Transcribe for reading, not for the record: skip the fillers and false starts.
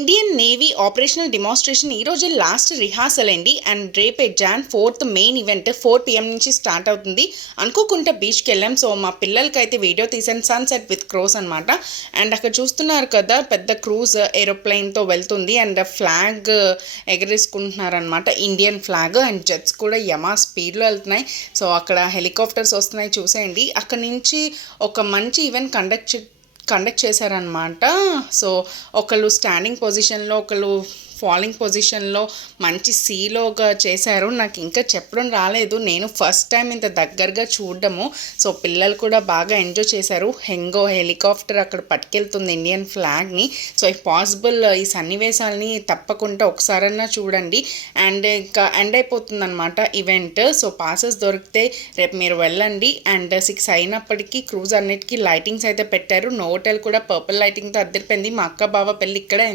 Indian navy operational demonstration ఈ రోజు last rehearsal అండి. అండ్ రేపే Jan 4th main event 4 PM నుంచి స్టార్ట్ అవుతుంది. అనుకోకుండా బీచ్కి వెళ్ళాం. సో మా పిల్లలకి అయితే వీడియో తీసాను, సన్సెట్ విత్ క్రోస్ అనమాట. అండ్ అక్కడ చూస్తున్నారు కదా, పెద్ద క్రూజ్ ఏరోప్లెయిన్తో వెళ్తుంది అండ్ ఫ్లాగ్ ఎగరేసుకుంటున్నారనమాట, ఇండియన్ ఫ్లాగ్. అండ్ జెట్స్ కూడా యమా స్పీడ్లో వెళ్తున్నాయి. సో అక్కడ హెలికాప్టర్స్ వస్తున్నాయి, చూసేయండి. అక్కడ నుంచి ఒక మంచి ఈవెంట్ కండక్ట్ చేశారనమాట. సో ఒకళ్ళు స్టాండింగ్ పొజిషన్లో, ఒకళ్ళు ఫాలింగ్ పొజిషన్లో మంచి సీలోగా చేశారు. నాకు ఇంకా చెప్పడం రాలేదు, నేను ఫస్ట్ టైం ఇంత దగ్గరగా చూడడము. సో పిల్లలు కూడా బాగా ఎంజాయ్ చేశారు. హెలికాప్టర్ అక్కడ పట్టుకెళ్తుంది ఇండియన్ ఫ్లాగ్ని. సో ఇఫ్ పాసిబుల్ ఈ సన్నివేశాలని తప్పకుండా ఒకసారన్నా చూడండి. అండ్ ఇంకా ఎండ్ అయిపోతుంది అనమాట ఈవెంట్. సో పాసెస్ దొరికితే రేపు మీరు వెళ్ళండి. అండ్ 6 అయినప్పటికీ క్రూజ్ అన్నిటికీ లైటింగ్స్ అయితే పెట్టారు. నోటెల్ కూడా పర్పుల్ లైటింగ్తో అద్దరిపోయింది. మా అక్క బావ పెళ్ళి ఇక్కడే